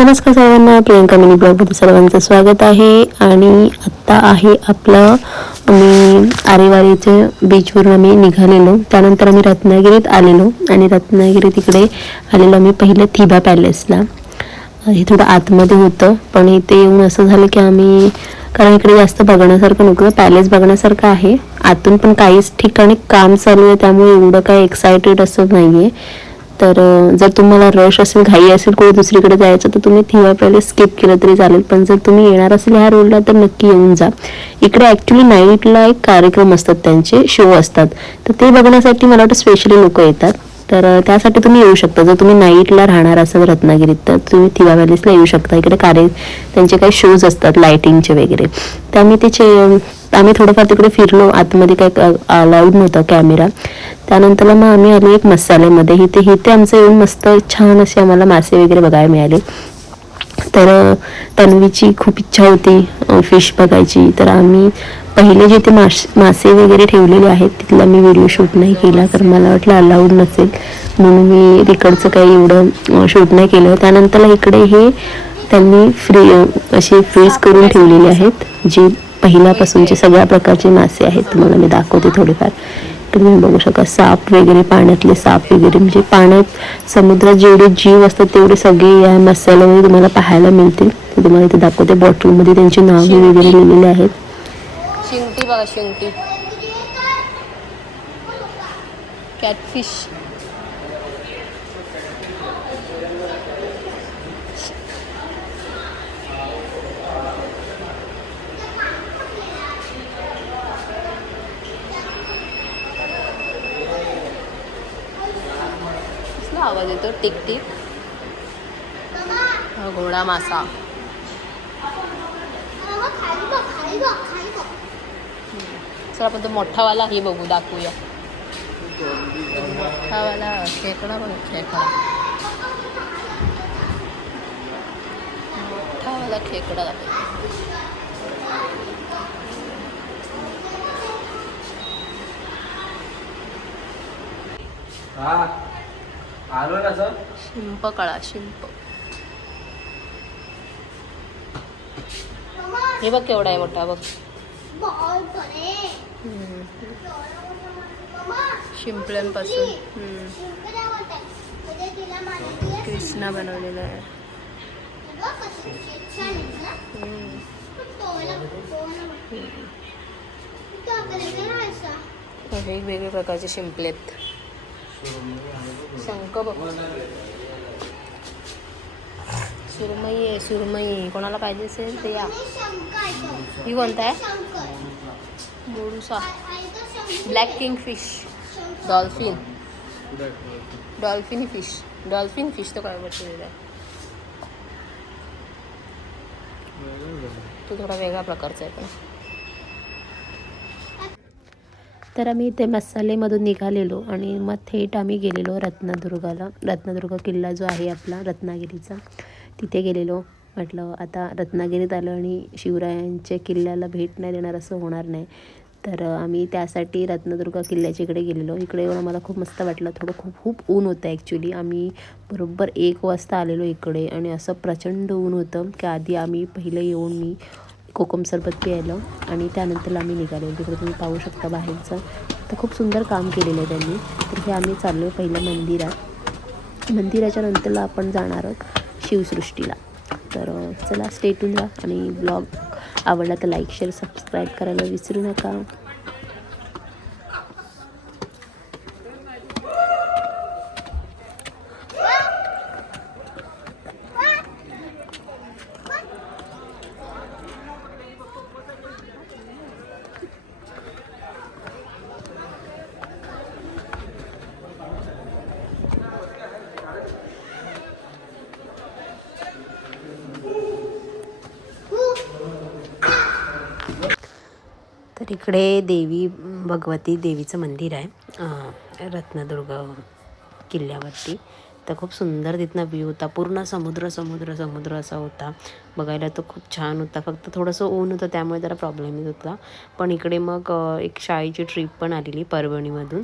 नमस्कार सर्वांना, प्रियंका मिनी ब्लॉगमध्ये सर्वांचं स्वागत आहे. आणि आत्ता आहे आपलं आम्ही आरेवारीच्या बीचवरून आम्ही निघालेलो. त्यानंतर आम्ही रत्नागिरीत आलेलो आणि रत्नागिरी तिकडे आलेलो आम्ही पहिले थिबा पॅलेसला. हे थोडं आतमध्ये होतं, पण इथे येऊन असं झालं की आम्ही, कारण इकडे जास्त बघण्यासारखं नव्हतं. पॅलेस बघण्यासारखं आहे आतून, पण काहीच ठिकाणी काम चालू आहे त्यामुळे एवढं काही एक्सायटेड असं नाही आहे. तर जर तुम्हाला रश असेल, घाई असेल, कोणी दुसरीकडे जायचं तर तुम्ही थिबा पॅलेस स्किप केलं तरी चालेल. पण जर तुम्ही येणार असेल ह्या रोडला तर नक्की येऊन जा. इकडे ॲक्च्युली नाईटला एक कार्यक्रम असतात, त्यांचे शो असतात, तर ते बघण्यासाठी मला वाटतं स्पेशली लोक येतात. तर त्यासाठी तुम्ही येऊ शकता. जर तुम्ही नाईटला राहणार असाल रत्नागिरीत तर तुम्ही थिबा पॅलेसला येऊ शकता. इकडे त्यांचे काही शोज असतात लायटिंगचे वगैरे, आम्ही थोडंफार तिकडे फिरलो. आतमध्ये काही अलाउड नव्हता कॅमेरा. त्यानंतर मग आम्ही आलो एक मसाल्यामध्ये. इथे आमचं येऊन मस्त छान असे आम्हाला मासे वगैरे बघायला मिळाले. तर तन्वीची खूप इच्छा होती फिश बघायची, तर आम्ही पहिले जिथे मासे वगैरे ठेवलेले आहेत तिथला मी व्हिडिओ शूट नाही केला, कारण मला वाटलं अलाउड नसेल म्हणून मी तिकडचं काही एवढं शूट नाही केलं. त्यानंतर इकडे हे त्यांनी असे फ्रीज करून ठेवलेले आहेत, जे पहिल्यापासूनचे सगळ्या प्रकारचे मासे आहेत. तुम्हाला मी दाखवते थोडेफार. तुम्ही बघू शकता साप वगैरे, पाण्यातले साप वगैरे, म्हणजे पाण्यात समुद्रात जेवढे जीव असतात तेवढे सगळे या मसाल्यामध्ये तुम्हाला पाहायला मिळतील. तर तुम्हाला इथे दाखवते. बॉटलमध्ये त्यांची नावे वगैरे लिहिलेली आहेत. शिंगटी बघा, शिंगटी, कॅटफिश, कसला आवाज येतो, टिक टिक. हा घोडा मासा. चला आपण तो मोठावाला हे बघू, दाखवूया. मोठावाला खेकडा बघ, खेकडा, मोठावाला खेकडा दाखव. शिंप कळा, शिंप. हे बघ केवढा आहे मोठा बघ. शिंपल्यांपासून कृष्णा बनवलेला आहे. वेगवेगळे प्रकारचे शिंपलेत. शंख बघ, सुरमई आहे, सुरमई. कोणाला पाहिजे असेल ते या. ही कोणता आहे? मोडूसा, black king fish, dolphin, dolphin fish, dolphin fish तो काय बसलेला आहे. तो थोडा वेगळा प्रकारचा आहे. पण तर आम्ही इथे मसालेमधून निघालेलो आणि मग थेट आम्ही गेलेलो रत्नदुर्गाला. रत्नदुर्ग किल्ला जो आहे आपला रत्नागिरीचा, तिथे गेलेलो. म्हटलं आता रत्नागिरीत आलो आणि शिवरायांच्या किल्ल्याला भेट नाही देणार असं होणार नाही. तर आम्ही त्यासाठी रत्नदुर्ग किल्ल्याच्या इकडे गेलेलो. इकडे येऊन आम्हाला खूप मस्त वाटलं. थोडं खूप ऊन होतं ॲक्च्युली. आम्ही बरोबर 1 वाजता आलेलो इकडे आणि असं प्रचंड ऊन होतं की आधी आम्ही पहिलं येऊन मी कोकम सरबत प्यायलं आणि त्यानंतर आम्ही निघालो. तिकडे तुम्ही पाहू शकता बाहेरचं. तर खूप सुंदर काम केलेलं आहे त्यांनी. तर हे आम्ही चाललो पहिलं मंदिरात. मंदिराच्या नंतरला आपण जाणार आहोत शिवसृष्टीला. तर चला स्टे ट्यून राहा आणि ब्लॉग आवडला तर लाईक, शेअर, सबस्क्राईब करायला विसरू नका. तर इकडे देवी भगवती देवीचं मंदिर आहे रत्नदुर्ग किल्ल्यावरती. तर खूप सुंदर तिथनं व्ह्यू होता. पूर्ण समुद्र असा होता. बघायला तो खूप छान होता. फक्त थोडंसं ऊन होतं त्यामुळे जरा प्रॉब्लेम येत होता. पण इकडे मग एक शाळेची ट्रिप पण आलेली परभणीमधून.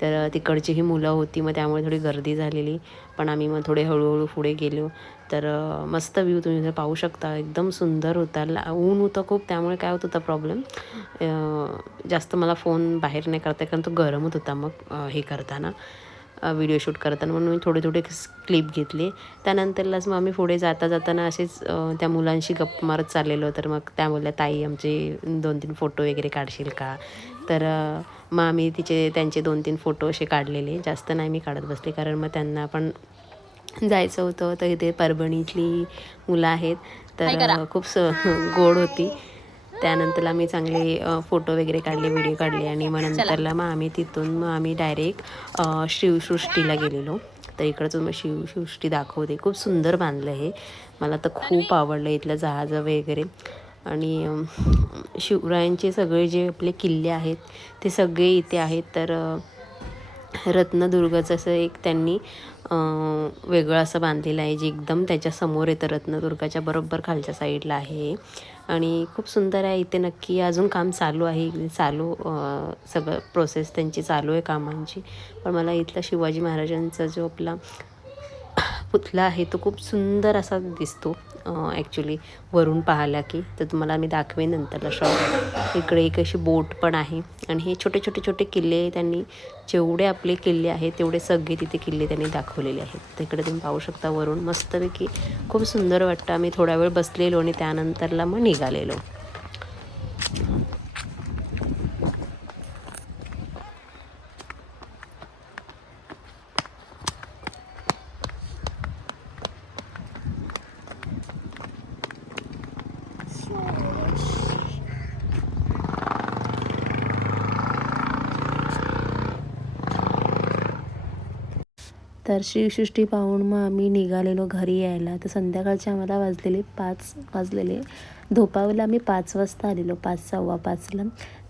तर तिकडची ही मुलं होती, मग त्यामुळे थोडी गर्दी झालेली. पण आम्ही मग थोडे हळूहळू पुढे गेलो. तर मस्त व्ह्यू तुम्ही जर पाहू शकता, एकदम सुंदर होता. ऊन होतं खूप, त्यामुळे काय होत होता प्रॉब्लेम, जास्त मला फोन बाहेर नाही करता कारण तो गरम होत होता मग हे करताना, व्हिडिओ शूट करताना. म्हणून मी थोडे थोडे क्लिप घेतले. त्यानंतरलाच मग आम्ही पुढे जाताना असेच त्या मुलांशी गप्प मारत चाललेलो. तर मग त्या बोलल्या, ताई आमचे 2-3 फोटो वगैरे काढशील का? तर मग आम्ही त्यांचे 2-3 फोटो असे काढलेले. जास्त नाही मी काढत बसले, कारण मग त्यांना पण जायचं होतं. तर इथे परभणीतली मुलं आहेत, तर खूप गोड होती. त्यानंतर आम्ही चांगले फोटो वगैरे काढले, व्हिडिओ काढले. आणि मग नंतरला मग आम्ही डायरेक्ट शिवसृष्टीला गेलेलो. तर इकडचं मग शिवसृष्टी दाखवते. खूप सुंदर बांधलं हे, मला तर खूप आवडलं इथलं जहाजं वगैरे. आणि शिवरायांचे सगळे जे आपले किल्ले आहेत ते सगळे इथे आहेत. तर रत्नदुर्गचं असं एक त्यांनी वेगळं असं बांधलेलं आहे, जे एकदम त्याच्यासमोर येतं. रत्नदुर्गाच्या बरोबर खालच्या साईडला आहे आणि खूप सुंदर आहे. इथे नक्की अजून काम चालू आहे, सगळं प्रोसेस त्यांची चालू आहे कामांची. पण मला इथला शिवाजी महाराजांचा जो आपला पुतळा आहे तो खूप सुंदर असा दिसतो ॲक्च्युली वरून पाहिला की. तर तुम्हाला मी दाखवेन नंतरला शॉट. इकडे एक अशी बोट पण आहे आणि हे छोटे छोटे छोटे किल्ले त्यांनी, जेवढे आपले किल्ले आहेत तेवढे सगळे तिथे किल्ले त्यांनी दाखवलेले आहेत. तर इकडे तुम्ही पाहू शकता वरून मस्तपैकी खूप सुंदर वाटतं. आम्ही थोडा वेळ बसलेलो आणि त्यानंतरला मग निघालेलो. तर शिवसृष्टी पाहून मग आम्ही निघालेलो घरी यायला. तर संध्याकाळचे आम्हाला 5 वाजलेले. धोपावला आम्ही 5 वाजता आलेलो, 5, 5:15ला.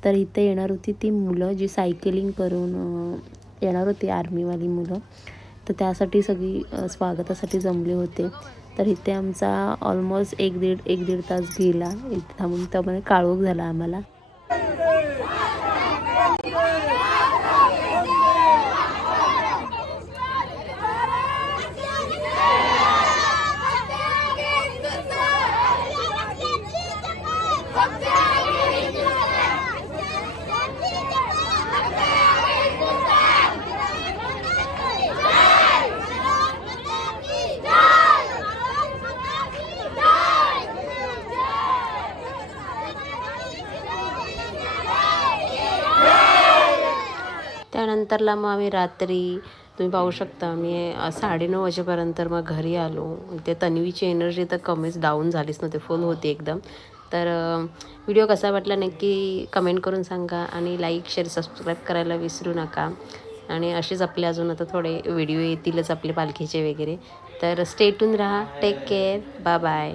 तर इथे येणार होती ती मुलं जी सायकलिंग करून येणार होती, आर्मीवाली मुलं. तर त्यासाठी सगळी स्वागतासाठी जमले होते. तर इथे आमचा ऑलमोस्ट एक दीड तास गेला इथे थांबून. त्यामुळे काळोख झाला आम्हाला. त्यानंतरला मग आम्ही रात्री, तुम्ही पाहू शकता, आम्ही 9:30 वाजेपर्यंत मग घरी आलो. ते तन्वीची एनर्जी तर कमीच, डाऊन झालीच नव्हती, फुल होती एकदम. तर व्हिडिओ कसा वाटला नक्की कमेंट करून सांगा आणि लाईक, शेअर, सबस्क्राईब करायला विसरू नका. आणि असेच आपले अजून आता थोडे व्हिडिओ येतीलच आपले पालखीचे वगैरे. तर स्टे ट्यून राहा. Take care. Bye bye.